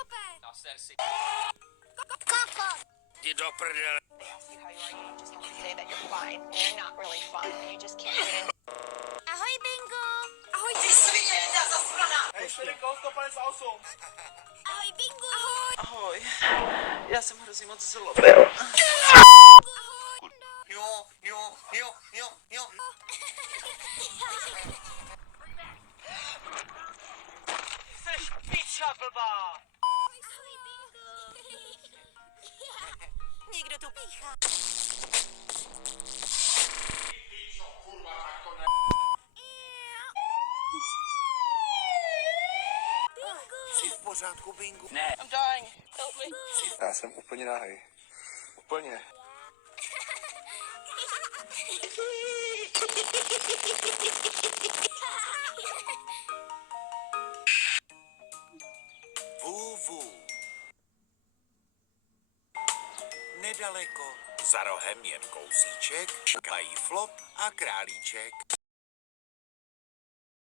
Flope. Naser si. Koko. Jdi do prdele. Ahoj, Bingo. Ahoj, ty svině, jedna zasraná! Hej, 4 kol 158. Ahoj, Bingo. Ahoj. Ahoj, já jsem hrozně moc zlobil. Ahoj. Jo. Jseš piča blbá! Ahoj, Bingo. Někdo tu píchá. Jsi v pořádku, Bingu? Ne. I'm dying. Help me. Já jsem úplně nahej. Úplně. Vůvů. Nedaleko, za rohem jen kousíček, čekají Flop a Králíček.